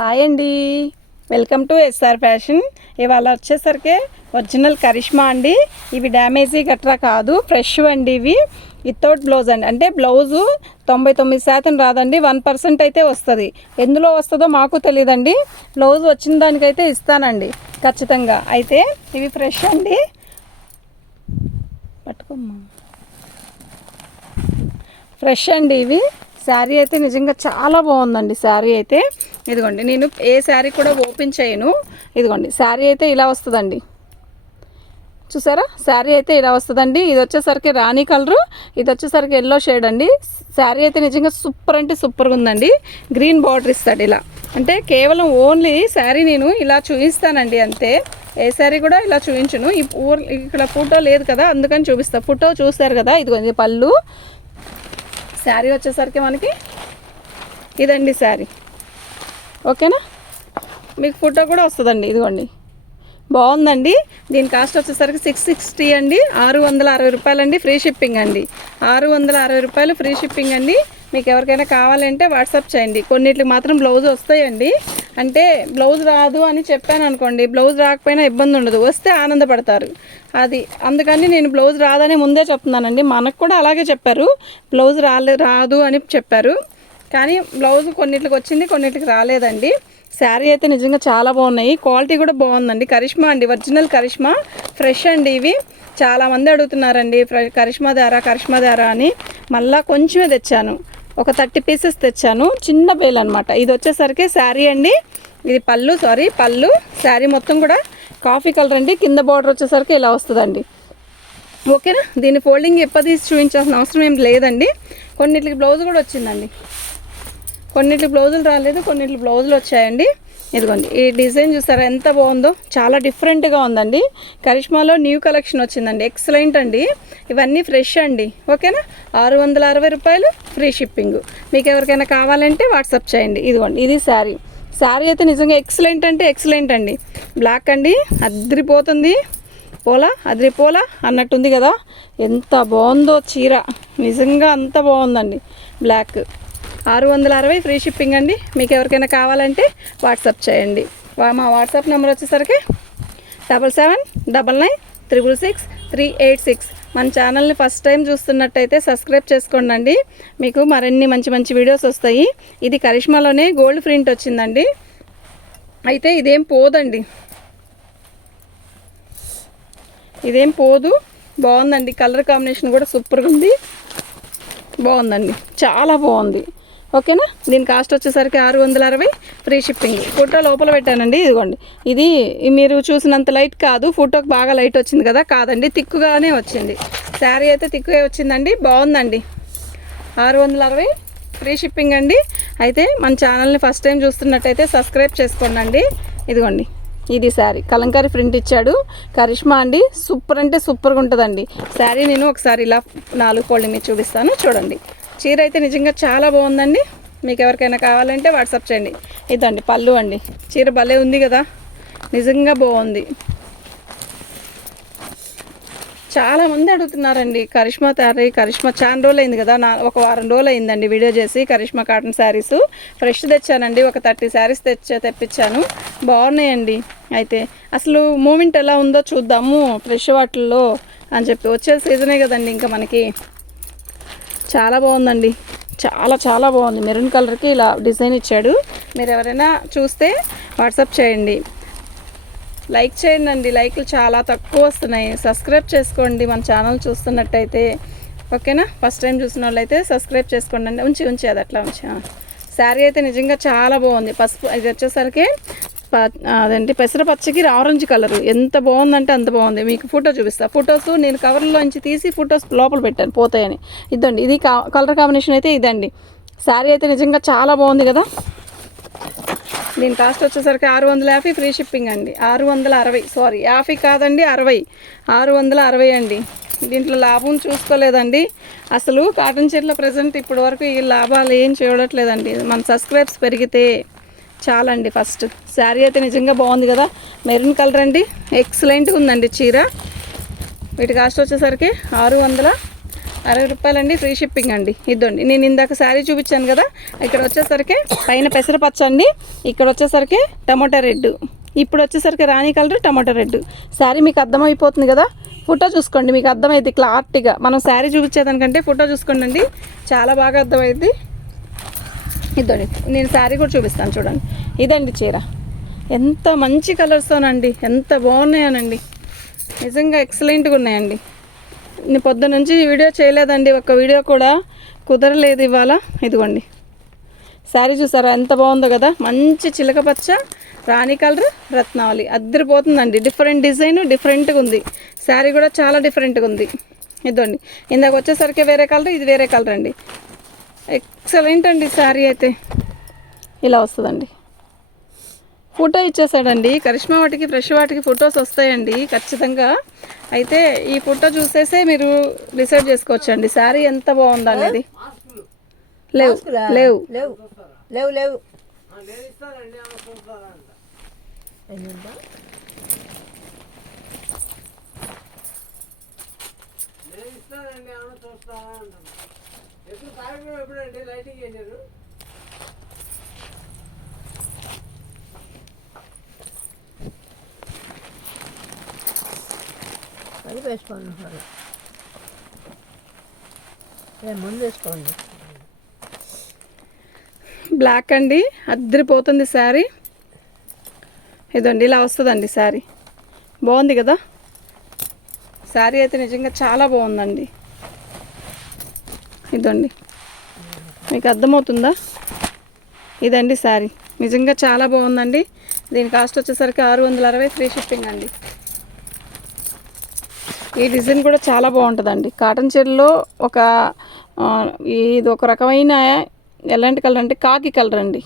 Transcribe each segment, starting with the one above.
Hi అండి, welcome to SR fashion. ఇవాళ వచ్చేసరికి ఒరిజినల్ కరిష్మా అండి. ఇవి డ్యామేజీ గట్రా కాదు, ఫ్రెష్ అండి. ఇవి వితౌట్ బ్లౌజ్ అండి. అంటే బ్లౌజు 99% రాదండి, 1% అయితే వస్తుంది. ఎందులో వస్తుందో మాకు తెలియదండి. బ్లౌజ్ వచ్చిన దానికైతే ఇస్తానండి ఖచ్చితంగా. అయితే ఇవి ఫ్రెష్ అండి. పట్టుకోమ్మా, ఫ్రెష్ అండి ఇవి. శారీ అయితే నిజంగా చాలా బాగుందండి. శారీ అయితే ఇదిగోండి, నేను ఏ శారీ కూడా ఓపెన్ చేయను. ఇదిగోండి శారీ అయితే ఇలా వస్తుందండి, చూసారా? శారీ అయితే ఇలా వస్తుందండి. ఇది వచ్చేసరికి రాణి కలరు, ఇది వచ్చేసరికి ఎల్లో షేడ్ అండి. శారీ అయితే నిజంగా సూపర్ అంటే సూపర్గా ఉందండి. గ్రీన్ బార్డర్ ఇస్తాడు ఇలా. అంటే కేవలం ఓన్లీ శారీ నేను ఇలా చూపిస్తానండి అంతే. ఏ శారీ కూడా ఇలా చూపించను. ఇక్కడ ఫోటో లేదు కదా, అందుకని చూపిస్తా. ఫోటో చూస్తారు కదా, ఇదిగోండి పళ్ళు. శారీ వచ్చేసరికి మనకి ఇదండి శారీ, ఓకేనా? మీకు ఫోటో కూడా వస్తుందండి. ఇదిగోండి, బాగుందండి. దీని కాస్ట్ వచ్చేసరికి 660 అండి, 660 రూపాయలండి. ఫ్రీ షిప్పింగ్ అండి, 660 రూపాయలు ఫ్రీ షిప్పింగ్ అండి. మీకు ఎవరికైనా కావాలంటే వాట్సాప్ చేయండి. కొన్నిటికి మాత్రం బ్లౌజ్ వస్తాయండి. అంటే బ్లౌజ్ రాదు అని చెప్పాను అనుకోండి, బ్లౌజ్ రాకపోయినా ఇబ్బంది ఉండదు, వస్తే ఆనందపడతారు. అది అందుకని నేను బ్లౌజ్ రాదని ముందే చెప్తున్నానండి. మనకు కూడా అలాగే చెప్పారు, బ్లౌజ్ రాదు అని చెప్పారు. కానీ బ్లౌజ్ కొన్నిటికి వచ్చింది, కొన్నిటికి రాలేదండి. శారీ అయితే నిజంగా చాలా బాగున్నాయి. క్వాలిటీ కూడా బాగుందండి. కరిష్మా అండి, ఒరిజినల్ కరిష్మా, ఫ్రెష్ అండి. ఇవి చాలామంది అడుగుతున్నారండి కరిష్మా దారా అని. మళ్ళీ కొంచెమే తెచ్చాను, ఒక 30 పీసెస్ తెచ్చాను. చిన్న బేల్ అనమాట. ఇది వచ్చేసరికి శారీ అండి. ఇది పళ్ళు, పళ్ళు. శారీ మొత్తం కూడా కాఫీ కలర్ అండి. కింద బార్డర్ వచ్చేసరికి ఇలా వస్తుందండి, ఓకేనా? దీన్ని ఫోల్డింగ్ ఎప్పదీసి చూపించాల్సిన అవసరం ఏం లేదండి. కొన్నిటికి బ్లౌజ్ కూడా వచ్చిందండి, కొన్నిటికి బ్లౌజులు రాలేదు, కొన్నిటికి బ్లౌజులు వచ్చాయండి. ఇదిగోండి, ఈ డిజైన్ చూసారా ఎంత బాగుందో, చాలా డిఫరెంట్గా ఉందండి. కరిష్మాలో న్యూ కలెక్షన్ వచ్చిందండి, ఎక్సలెంట్ అండి. ఇవన్నీ ఫ్రెష్ అండి, ఓకేనా? 660 రూపాయలు ఫ్రీ షిప్పింగ్. మీకు ఎవరికైనా కావాలంటే వాట్సాప్ చేయండి. ఇదిగోండి, ఇది శారీ. శారీ అయితే నిజంగా ఎక్సలెంట్ అంటే ఎక్సలెంట్ అండి. బ్లాక్ అండి, అదిరిపోతుంది. అదిరిపోలా అన్నట్టుంది కదా, ఎంత బాగుందో చీర. నిజంగా అంత బాగుందండి. బ్లాక్ 660 ఫ్రీ షిప్పింగ్ అండి. మీకు ఎవరికైనా కావాలంటే వాట్సాప్ చేయండి. మా వాట్సాప్ నెంబర్ వచ్చేసరికి 7799966386. మన ఛానల్ని ఫస్ట్ టైం చూస్తున్నట్టయితే సబ్స్క్రైబ్ చేసుకోండి. మీకు మరిన్ని మంచి మంచి వీడియోస్ వస్తాయి. ఇది కరిష్మాలోనే గోల్డ్ ప్రింట్ వచ్చిందండి. అయితే ఇదేం పోదండి, ఇదేం పోదు. బాగుందండి. కలర్ కాంబినేషన్ కూడా సూపర్గా ఉంది, బాగుందండి, చాలా బాగుంది, ఓకేనా? దీని కాస్ట్ వచ్చేసరికి 660 ఫ్రీ షిప్పింగ్. ఫోటో లోపల పెట్టానండి. ఇదిగోండి, ఇది మీరు చూసినంత లైట్ కాదు. ఫోటోకి బాగా లైట్ వచ్చింది కదా, కాదండి, తిక్కుగానే వచ్చింది. శారీ అయితే తిక్కుగా వచ్చిందండి, బాగుందండి. 660 ఫ్రీ షిప్పింగ్ అండి. అయితే మన ఛానల్ని ఫస్ట్ టైం చూస్తున్నట్టయితే సబ్స్క్రైబ్ చేసుకోండి. ఇదిగోండి, ఇది శారీ కలంకారీ ప్రింట్ ఇచ్చాడు. కరిష్మా అండి, సూపర్ అంటే సూపర్గా ఉంటుందండి శారీ. నేను ఒకసారి ఇలా 4 ఫోల్డింగ్ మీద చూపిస్తాను, చూడండి. చీర అయితే నిజంగా చాలా బాగుందండి. మీకు ఎవరికైనా కావాలంటే వాట్సాప్ చేయండి. ఇదండి పళ్ళు అండి. చీర భలే ఉంది కదా, నిజంగా బాగుంది. చాలామంది అడుగుతున్నారండి కరిష్మా కరిష్మా చాలా రోజులు అయింది కదా, ఒక వారం రోజులు అయిందండి వీడియో చేసి. కరిష్మా కాటన్ శారీస్ ఫ్రెష్ తెచ్చానండి, ఒక 30 శారీస్ తెప్పించాను. బాగున్నాయండి. అయితే అసలు మూమెంట్ ఎలా ఉందో చూద్దాము ఫ్రెష్ వాటిల్లో అని చెప్పి. వచ్చే సీజనే కదండి ఇంకా మనకి. చాలా బాగుందండి, చాలా బాగుంది. మెరూన్ కలర్కి ఇలా డిజైన్ ఇచ్చాడు. మీరు ఎవరైనా చూస్తే వాట్సాప్ చేయండి, లైక్ చేయండి అండి. లైక్లు చాలా తక్కువ వస్తున్నాయి. సబ్స్క్రైబ్ చేసుకోండి మన ఛానల్ చూస్తున్నట్టయితే, ఓకేనా? ఫస్ట్ టైం చూసిన వాళ్ళైతే సబ్స్క్రైబ్ చేసుకోండి అండి. ఉంచి అది అట్లా ఉంచి. శారీ అయితే నిజంగా చాలా బాగుంది. పసుపు, ఇది వచ్చేసరికి అదేంటి పెసరపచ్చకి ఆరెంజ్ కలర్, ఎంత బాగుందంటే అంత బాగుంది. మీకు ఫోటో చూపిస్తాను. ఫొటోస్ నేను కవర్లోంచి తీసి ఫొటోస్ లోపల పెట్టాను, పోతాయని. ఇదండి, ఇది కలర్ కాంబినేషన్ అయితే ఇదండి. శారీ అయితే నిజంగా చాలా బాగుంది కదా. దీని కాస్ట్ వచ్చేసరికి 650 ఫ్రీ షిప్పింగ్ అండి. 660, 50 కాదండి, 60. 660 అండి. దీంట్లో లాభం చూసుకోలేదండి అసలు. కాటన్ చీరలో ప్రజెంట్ ఇప్పటి వరకు ఈ లాభాలు ఏం చూడట్లేదండి. మన సబ్స్క్రైబ్స్ పెరిగితే చాలండి. ఫస్ట్ శారీ అయితే నిజంగా బాగుంది కదా, మెరూన్ కలర్ అండి, ఎక్సలెంట్గా ఉందండి చీర. వీటి కాస్ట్ వచ్చేసరికి రూపాయలు అండి, ఫ్రీ షిప్పింగ్ అండి. ఇదండి నేను ఇందాక శారీ చూపించాను కదా, ఇక్కడ వచ్చేసరికి పైన పెసరపచ్చ అండి, ఇక్కడ వచ్చేసరికి టమాటా రెడ్, ఇప్పుడు వచ్చేసరికి రాణి కలర్ టమాటా రెడ్. శారీ మీకు అర్థమైపోతుంది కదా, ఫోటో చూసుకోండి మీకు అర్థమైంది క్లారిటీగా. మనం శారీ చూపించేదానికంటే ఫోటో చూసుకోండి అండి, చాలా బాగా అర్థమైంది. ఇదండి నేను శారీ కూడా చూపిస్తాను చూడండి. ఇదండి చీర, ఎంత మంచి కలర్స్తోనండి, ఎంత బాగున్నాయనండి, నిజంగా ఎక్సలెంట్గా ఉన్నాయండి. నేను పొద్దున్న నుంచి వీడియో చేయలేదండి, ఒక్క వీడియో కూడా కుదరలేదు ఇవాళ. ఇదిగోండి శారీ చూసారా ఎంత బాగుందో కదా, మంచి చిలక పచ్చ రాణి కలర్ రత్నావళి, అద్దరిపోతుందండి. డిఫరెంట్ డిజైన్, డిఫరెంట్గా ఉంది శారీ కూడా, చాలా డిఫరెంట్గా ఉంది. ఇదండి ఇందాక వచ్చేసరికి వేరే కలర్, ఇది వేరే కలర్ అండి. ఎక్సలెంట్ అండి శారీ అయితే. ఇలా వస్తుందండి. ఫోటో ఇచ్చేసాడండి కరిష్మా వాటికి, ఫ్రెష్ వాటికి ఫొటోస్ వస్తాయండి ఖచ్చితంగా. అయితే ఈ ఫోటో చూసేసే మీరు డిసైడ్ చేసుకోవచ్చండి శారీ ఎంత బాగుందా అనేది. లేవు లేవు లేవు లేవు లేవు ఎప్పుడంటే లైటింగ్ చేశారు. అది వేసుకోండి, ముందు వేసుకోండి. బ్లాక్ అండి, అద్దరిపోతుంది శారీ. ఇదండి ఇలా వస్తుందండి శారీ, బాగుంది కదా శారీ అయితే, నిజంగా చాలా బాగుందండి. ఇదండి మీకు అర్థమవుతుందా, ఇదండి శారీ, నిజంగా చాలా బాగుందండి. దీని కాస్ట్ వచ్చేసరికి 660 ఫ్రీ షిప్పింగ్ అండి. ఈ డిజైన్ కూడా చాలా బాగుంటుందండి. కాటన్ చీరలో ఇది ఒక రకమైన ఎలాంటి కలర్ అంటే కాకి కలర్ అండి,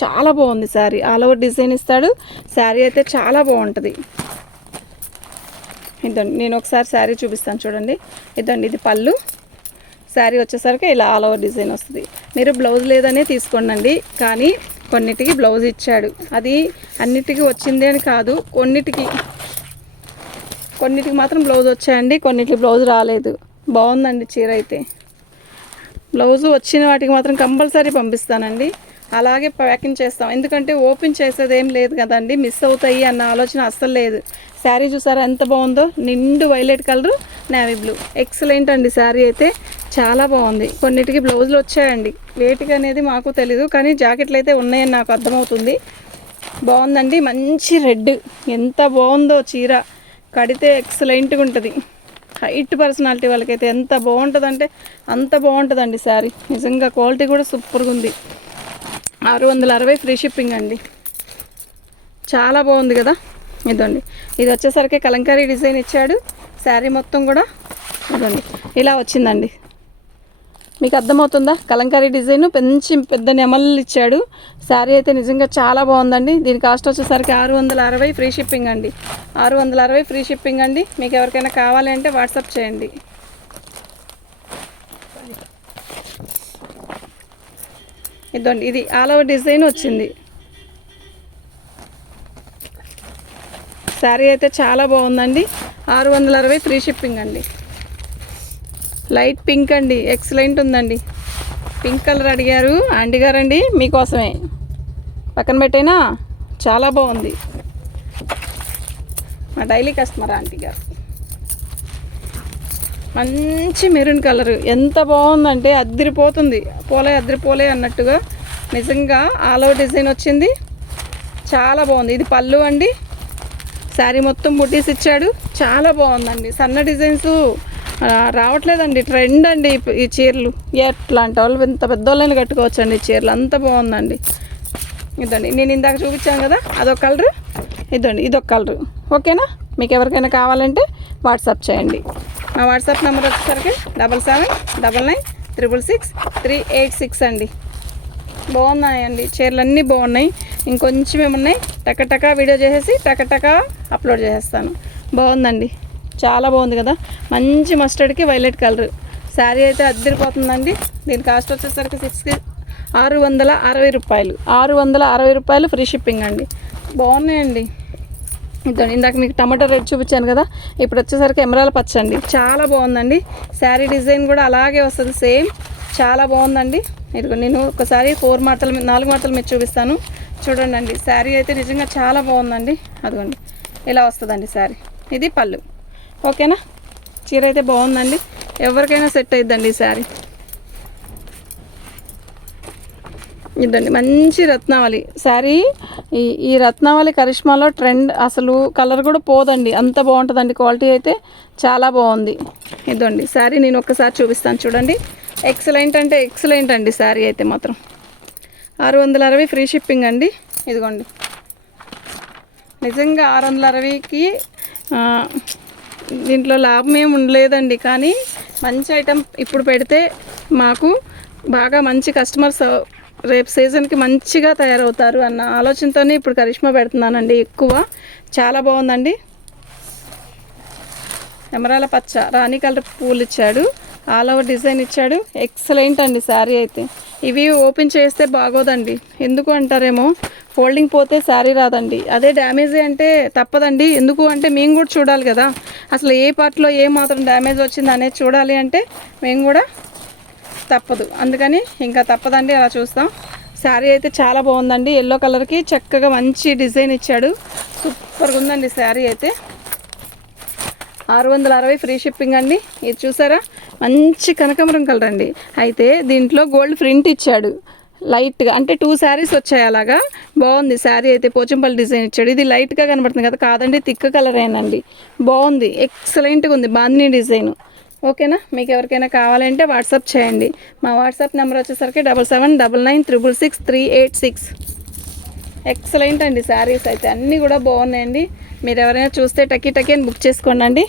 చాలా బాగుంది శారీ. ఆల్ ఓవర్ డిజైన్ ఇస్తాడు, శారీ అయితే చాలా బాగుంటుంది. ఇదండి నేను ఒకసారి శారీ చూపిస్తాను చూడండి. ఇదండి ఇది పళ్ళు, శారీ వచ్చేసరికి ఇలా ఆల్ ఓవర్ డిజైన్ వస్తుంది. మీరు బ్లౌజ్ లేదనే తీసుకోండి, కానీ కొన్నిటికి బ్లౌజ్ ఇచ్చాడు. అది అన్నిటికీ వచ్చింది అని కాదు, కొన్నిటికి మాత్రం బ్లౌజ్ వచ్చాయండి, కొన్నిటికి బ్లౌజ్ రాలేదు. బాగుందండి చీర అయితే. బ్లౌజు వచ్చిన వాటికి మాత్రం కంపల్సరీ పంపిస్తానండి, అలాగే ప్యాకింగ్ చేస్తాం. ఎందుకంటే ఓపెన్ చేసేది ఏం లేదు కదండి, మిస్ అవుతాయి అన్న ఆలోచన అస్సలు లేదు. శారీ చూసారా ఎంత బాగుందో, నిండు violet colour navy blue, excellent అండి శారీ అయితే, చాలా బాగుంది. కొన్నిటికి బ్లౌజులు వచ్చాయండి, వేటికి అనేది మాకు తెలీదు, కానీ జాకెట్లు అయితే ఉన్నాయని నాకు అర్థమవుతుంది. బాగుందండి, మంచి రెడ్, ఎంత బాగుందో చీర, కడితే ఎక్సలెంట్గా ఉంటుంది. హైట్ పర్సనాలిటీ వాళ్ళకైతే ఎంత బాగుంటుందంటే అంత బాగుంటుందండి శారీ, నిజంగా క్వాలిటీ కూడా సూపర్గా ఉంది. 660 ఫ్రీ షిప్పింగ్ అండి, చాలా బాగుంది కదా. ఇదండి ఇది వచ్చేసరికి కలంకారీ డిజైన్ ఇచ్చాడు, శారీ మొత్తం కూడా ఇదండి ఇలా వచ్చిందండి. మీకు అర్థమవుతుందా, కలంకారీ డిజైన్ పెద్ద నెమళ్ళు ఇచ్చాడు. శారీ అయితే నిజంగా చాలా బాగుందండి. దీని కాస్ట్ వచ్చేసరికి 660 ఫ్రీ షిప్పింగ్ అండి, 660 ఫ్రీ షిప్పింగ్ అండి. మీకు ఎవరికైనా కావాలి అంటే వాట్సాప్ చేయండి. ఇదండి ఇది ఆల్ ఓవర్ డిజైన్ వచ్చింది. శారీ అయితే చాలా బాగుందండి, 660 ఫ్రీ షిప్పింగ్ అండి. లైట్ పింక్ అండి, ఎక్సలెంట్ ఉందండి. పింక్ కలర్ అడిగారు ఆంటీ గారండి, మీకోసమే పక్కన పెట్టైనా, చాలా బాగుంది. మా డైలీ కస్టమర్ ఆంటీ గారు. మంచి మెరూన్ కలర్, ఎంత బాగుందంటే అద్దరిపోతుంది, అద్దరిపోలే అన్నట్టుగా, నిజంగా ఆల్ ఓవర్ డిజైన్ వచ్చింది, చాలా బాగుంది. ఇది పళ్ళు అండి, శారీ మొత్తం బుటీస్ ఇచ్చాడు, చాలా బాగుందండి. సన్న డిజైన్స్ రావట్లేదండి, ట్రెండ్ అండి ఈ చీరలు. ఎట్లాంటి వాళ్ళు ఇంత పెద్దోళ్ళని కట్టుకోవచ్చండి ఈ చీరలు, అంత బాగుందండి. ఇదండి నేను ఇందాక చూపించాను కదా, అదొక కలరు, ఇదండి ఇదొక కలరు. ఓకేనా, మీకు ఎవరికైనా కావాలంటే వాట్సాప్ చేయండి. మా వాట్సాప్ నెంబర్ వచ్చేసరికి 7799666386 అండి. బాగున్నాయండి చీరలన్నీ బాగున్నాయి. ఇంకొంచెం ఏమున్నాయి, టకటకా వీడియో చేసేసి టకటకా అప్లోడ్ చేసేస్తాను. బాగుందండి, చాలా బాగుంది కదా. మంచి మస్టర్డ్కి వైలెట్ కలర్, శారీ అయితే అద్దరిపోతుందండి. దీని కాస్ట్ వచ్చేసరికి 660 రూపాయలు, 660 రూపాయలు ఫ్రీ షిప్పింగ్ అండి. బాగున్నాయండి, ఇదండి, ఇందాక మీకు టమాటో రెడ్ చూపించాను కదా, ఇప్పుడు వచ్చేసరికి ఎమరాల పచ్చ అండి. చాలా బాగుందండి. శారీ డిజైన్ కూడా అలాగే వస్తుంది సేమ్. చాలా బాగుందండి. ఇదిగో నేను ఒకసారి 4 మడతలు మీరు చూపిస్తాను చూడండి అండి. శారీ అయితే నిజంగా చాలా బాగుందండి. అదిగోండి ఇలా వస్తుందండి శారీ. ఇది పళ్ళు. ఓకేనా, చీర అయితే బాగుందండి. ఎవరికైనా సెట్ అయిద్దండి ఈ శారీ. ఇదండి మంచి రత్నావళి శారీ. ఈ రత్నావళి కరిష్మాలో ట్రెండ్, అసలు కలర్ కూడా పోదండి, అంత బాగుంటుందండి. క్వాలిటీ అయితే చాలా బాగుంది. ఇదండి శారీ నేను ఒక్కసారి చూపిస్తాను చూడండి. ఎక్సలెంట్ అంటే ఎక్సలెంట్ అండి. శారీ అయితే మాత్రం 660 ఫ్రీ షిప్పింగ్ అండి. ఇదిగోండి నిజంగా 660కి దీంట్లో లాభం ఏమి ఉండలేదండి. కానీ మంచి ఐటెం ఇప్పుడు పెడితే మాకు బాగా మంచి కస్టమర్స్ రేపు సీజన్కి మంచిగా తయారవుతారు అన్న ఆలోచనతోనే ఇప్పుడు కరిష్మా పెడుతున్నానండి ఎక్కువ. చాలా బాగుందండి. ఎమరాల పచ్చ, రాణి కలర్ పూలు ఇచ్చాడు, ఆల్ ఓవర్ డిజైన్ ఇచ్చాడు. ఎక్సలెంట్ అండి శారీ అయితే. ఇవి ఓపెన్ చేస్తే బాగోదండి, ఎందుకు అంటారేమో, ఫోల్డింగ్ పోతే శారీ రాదండి. అదే డ్యామేజ్ అంటే తప్పదండి. ఎందుకు అంటే మేము కూడా చూడాలి కదా, అసలు ఏ పార్ట్లో ఏ మాత్రం డ్యామేజ్ వచ్చింది అనేది చూడాలి అంటే మేము కూడా తప్పదు. అందుకని ఇంకా తప్పదండి, అలా చూస్తాం. శారీ అయితే చాలా బాగుందండి. ఎల్లో కలర్కి చక్కగా మంచి డిజైన్ ఇచ్చాడు. సూపర్గా ఉందండి శారీ అయితే. 660 ఫ్రీ షిప్పింగ్ అండి. ఇది చూసారా, మంచి కనకాంబరం కలర్ అండి. అయితే దీంట్లో గోల్డ్ ప్రింట్ ఇచ్చాడు లైట్గా, అంటే 2 శారీస్ వచ్చాయి అలాగా. బాగుంది శారీ అయితే. పోచంపల్లి డిజైన్ ఇచ్చాడు. ఇది లైట్గా కనబడుతుంది కదా, కాదండి థిక్ కలర్ ఏనండి. బాగుంది, ఎక్సలెంట్గా ఉంది బాందిని డిజైన్. ఓకేనా, మీకు ఎవరికైనా కావాలంటే వాట్సాప్ చేయండి. మా వాట్సాప్ నెంబర్ వచ్చేసరికి 7799666386. ఎక్సలెంట్ అండి శారీస్ అయితే అన్నీ కూడా బాగున్నాయండి. మీరు ఎవరైనా చూస్తే టకీ అని బుక్ చేసుకోండి అండి.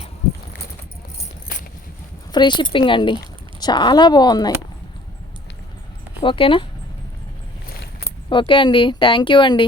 ఫ్రీ షిప్పింగ్ అండి, చాలా బాగున్నాయి. ఓకేనా, ఓకే అండి, థ్యాంక్ యూ అండి.